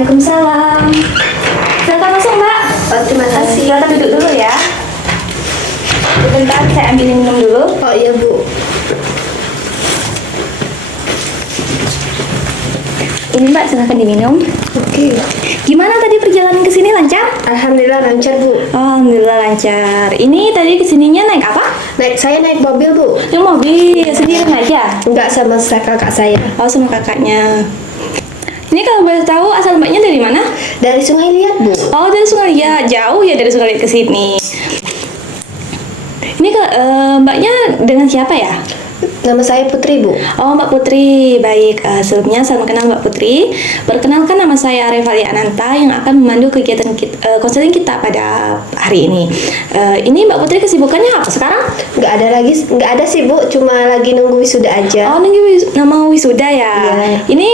Waalaikumsalam. Silakan masuk, Mbak. Oh, terima kasih. Silakan duduk dulu ya. Sebentar, saya ambilin minum dulu. Oh iya Bu. Ini Mbak, silakan diminum. Oke. Gimana tadi perjalanan ke sini, lancar? Alhamdulillah lancar Bu. Oh, alhamdulillah lancar. Ini tadi kesininya naik apa? Saya naik mobil Bu. Naik mobil sendiri aja? Enggak, sama kakak saya. Oh, sama kakaknya. Ini kalau boleh tahu asal Mbaknya dari mana? Dari Sungai Liat Bu. Oh, dari Sungai Liat. Jauh ya dari Sungai Liat ke sini. Ini Mbaknya dengan siapa ya? Nama saya Putri Bu. Oh, Mbak Putri. Baik, sebelumnya saya kenal Mbak Putri. Perkenalkan, nama saya Revalia Ananta yang akan memandu kegiatan konseling kita pada hari ini. Ini Mbak Putri kesibukannya apa sekarang? Nggak ada sih Bu, cuma lagi nunggu wisuda aja. Oh, nama wisuda ya. Iya. Ini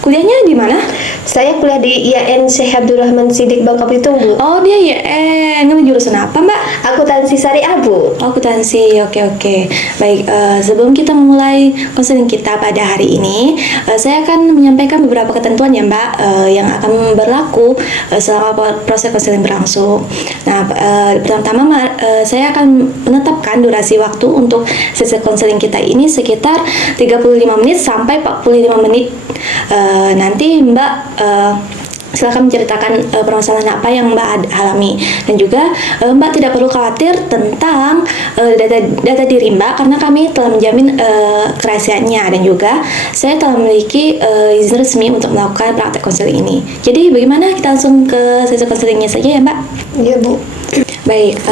kuliahnya di mana? Saya kuliah di IAIN Syekh Abdurrahman Siddiq Bangka Belitung Bu. Oh, dia ya. Ngambil jurusan apa, Mbak? Akuntansi Syariah Bu. Oh, akuntansi. Oke. Baik, sebelum kita memulai konseling kita pada hari ini, saya akan menyampaikan beberapa ketentuan ya, Mbak, yang akan berlaku selama proses konseling berlangsung. Nah, pertama-tama saya akan menetapkan durasi waktu untuk sesi konseling kita ini sekitar 35 menit sampai 45 menit. Nanti Mbak silakan menceritakan permasalahan apa yang Mbak alami, dan juga Mbak tidak perlu khawatir tentang data diri Mbak karena kami telah menjamin kerahasiaannya, dan juga saya telah memiliki izin resmi untuk melakukan praktek konseling ini. Jadi bagaimana, kita langsung ke sesi konselingnya saja ya Mbak? Iya Bu. Baik,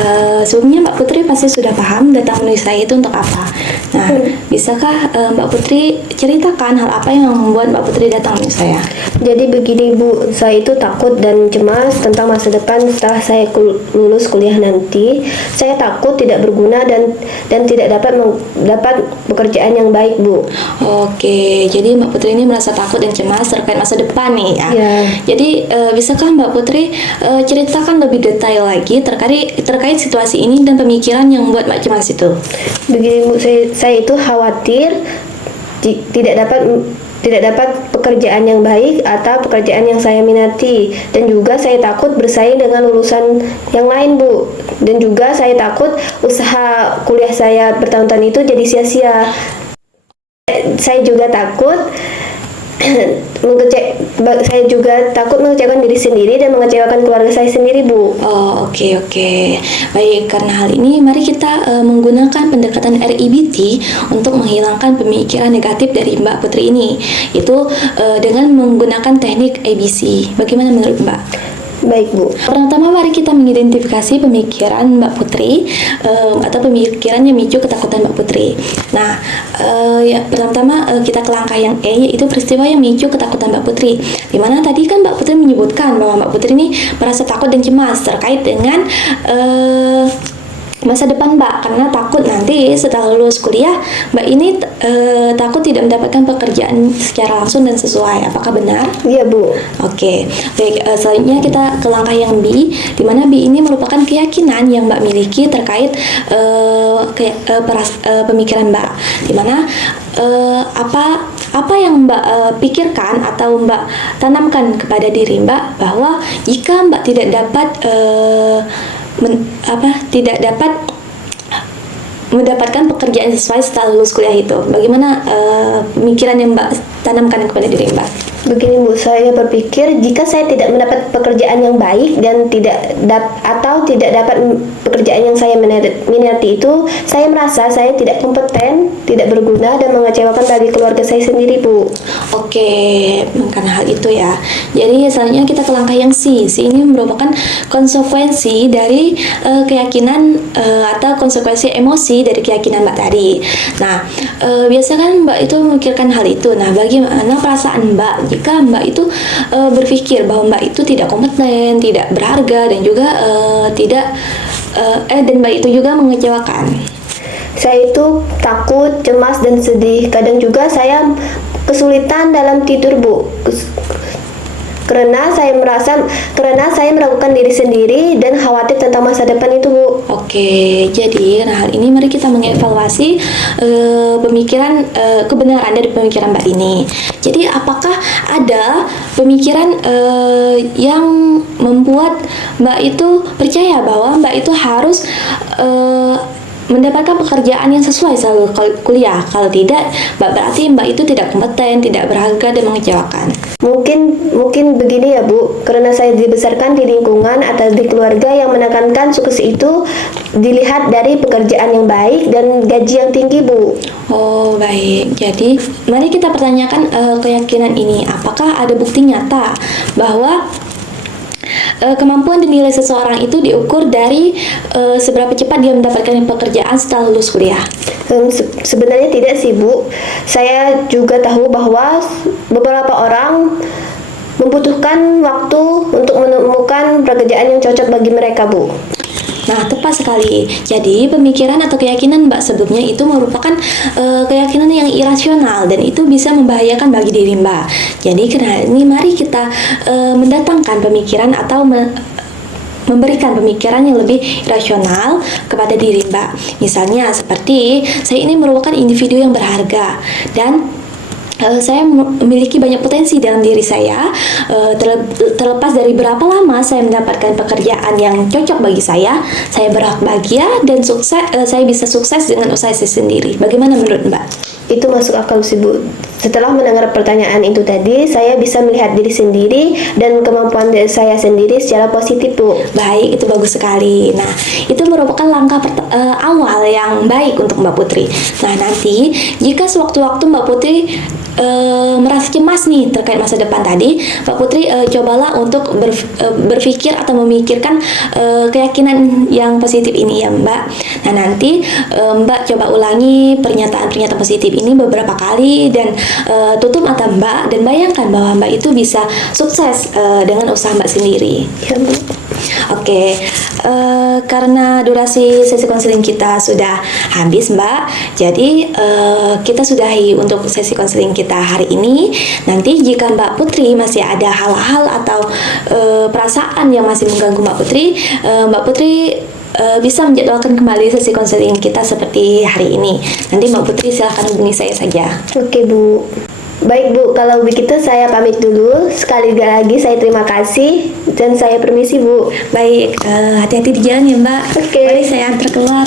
sebelumnya Mbak Putri pasti sudah paham datang menulis saya itu untuk apa. Nah, bisakah Mbak Putri ceritakan hal apa yang membuat Mbak Putri datang menulis saya? Jadi begini Bu, saya itu takut dan cemas tentang masa depan setelah saya lulus kuliah nanti. Saya takut tidak berguna dan tidak dapat pekerjaan yang baik Bu. Oke, jadi Mbak Putri ini merasa takut dan cemas terkait masa depan nih ya. Iya. Jadi bisakah Mbak Putri ceritakan lebih detail lagi terkait situasi ini dan pemikiran yang membuat Mbak cemas itu? Begini Bu, saya itu khawatir tidak dapat pekerjaan yang baik atau pekerjaan yang saya minati, dan juga saya takut bersaing dengan lulusan yang lain Bu, dan juga saya takut usaha kuliah saya bertahun-tahun itu jadi sia-sia. Saya juga takut saya juga takut mengecewakan diri sendiri dan mengecewakan keluarga saya sendiri Bu. Oh, oke. Baik, karena hal ini mari kita menggunakan pendekatan REBT untuk menghilangkan pemikiran negatif dari Mbak Putri ini, itu dengan menggunakan teknik ABC. Bagaimana menurut Mbak? Baik Bu. Pertama, mari kita mengidentifikasi pemikiran Mbak Putri atau pemikiran yang memicu ketakutan Mbak Putri. Nah, pertama kita ke langkah yang E, yaitu peristiwa yang memicu ketakutan Mbak Putri. Dimana tadi kan Mbak Putri menyebutkan bahwa Mbak Putri ini merasa takut dan cemas terkait dengan masa depan Mbak, karena takut nanti setelah lulus kuliah Mbak ini takut tidak mendapatkan pekerjaan secara langsung dan sesuai. Apakah benar? Iya Bu. Oke, baik. Selanjutnya kita ke langkah yang B, di mana B ini merupakan keyakinan yang Mbak miliki terkait pemikiran Mbak, di mana apa yang Mbak pikirkan atau Mbak tanamkan kepada diri Mbak bahwa jika Mbak tidak dapat mendapatkan pekerjaan sesuai setelah lulus kuliah itu. Bagaimana pemikiran yang Mbak tanamkan kepada diri Mbak? Begini Bu, saya berpikir jika saya tidak mendapat pekerjaan yang baik dan tidak dapat pekerjaan yang saya minati itu, saya merasa saya tidak kompeten, tidak berguna, dan mengecewakan bagi keluarga saya sendiri Bu. Oke, karena hal itu ya. Jadi selanjutnya kita ke langkah yang C. C ini merupakan konsekuensi dari keyakinan atau konsekuensi emosi dari keyakinan Mbak tadi. Nah, biasanya kan Mbak itu memikirkan hal itu. Nah, bagaimana perasaan Mbak jika Mbak itu berpikir bahwa Mbak itu tidak kompeten, tidak berharga, dan juga dan Mbak itu juga mengecewakan? Saya itu takut, cemas, dan sedih. Kadang juga saya kesulitan dalam tidur Bu. karena saya meragukan diri sendiri dan khawatir tentang masa depan itu, Bu. Oke, jadi karena hal ini mari kita mengevaluasi pemikiran kebenaran dari pemikiran Mbak ini. Jadi apakah ada pemikiran yang membuat Mbak itu percaya bahwa Mbak itu harus mendapatkan pekerjaan yang sesuai selalu kuliah? Kalau tidak, berarti Mbak itu tidak kompeten, tidak berharga, dan mengecewakan. Mungkin begini ya, Bu, karena saya dibesarkan di lingkungan atau di keluarga yang menekankan sukses itu dilihat dari pekerjaan yang baik dan gaji yang tinggi, Bu. Oh, baik. Jadi, mari kita pertanyakan keyakinan ini. Apakah ada bukti nyata bahwa kemampuan dan nilai seseorang itu diukur dari seberapa cepat dia mendapatkan pekerjaan setelah lulus kuliah? Sebenarnya tidak sih, Bu. Saya juga tahu bahwa beberapa orang membutuhkan waktu untuk menemukan pekerjaan yang cocok bagi mereka, Bu. Nah, tepat sekali. Jadi, pemikiran atau keyakinan Mbak sebelumnya itu merupakan keyakinan yang irasional dan itu bisa membahayakan bagi diri Mbak. Jadi, karena ini mari kita mendatangkan pemikiran atau memberikan pemikiran yang lebih rasional kepada diri Mbak. Misalnya seperti, saya ini merupakan individu yang berharga dan saya memiliki banyak potensi dalam diri saya, terlepas dari berapa lama saya mendapatkan pekerjaan yang cocok bagi saya berhak bahagia dan sukses. Saya bisa sukses dengan usaha saya sendiri. Bagaimana menurut Mbak? Itu masuk akal sih, Bu. Setelah mendengar pertanyaan itu tadi, saya bisa melihat diri sendiri dan kemampuan saya sendiri secara positif, Bu. Baik, itu bagus sekali. Nah, itu merupakan langkah awal yang baik untuk Mbak Putri. Nah, nanti jika sewaktu-waktu Mbak Putri merasa cemas nih terkait masa depan tadi, Mbak Putri cobalah untuk berpikir atau memikirkan keyakinan yang positif ini ya Mbak. Nah, nanti Mbak coba ulangi pernyataan-pernyataan positif ini beberapa kali dan tutup mata Mbak dan bayangkan bahwa Mbak itu bisa sukses dengan usaha Mbak sendiri. Ya, Bu. Oke, karena durasi sesi konseling kita sudah habis Mbak, jadi kita sudahi untuk sesi konseling kita hari ini. Nanti jika Mbak Putri masih ada hal-hal atau perasaan yang masih mengganggu Mbak Putri bisa menjadwalkan kembali sesi konseling kita seperti hari ini. Nanti Mbak Putri silahkan hubungi saya saja. Oke, Bu. Baik, Bu, kalau begitu saya pamit dulu. Sekali lagi saya terima kasih dan saya permisi, Bu. Baik, hati-hati di jalan ya Mbak. Oke. Mari saya antar keluar.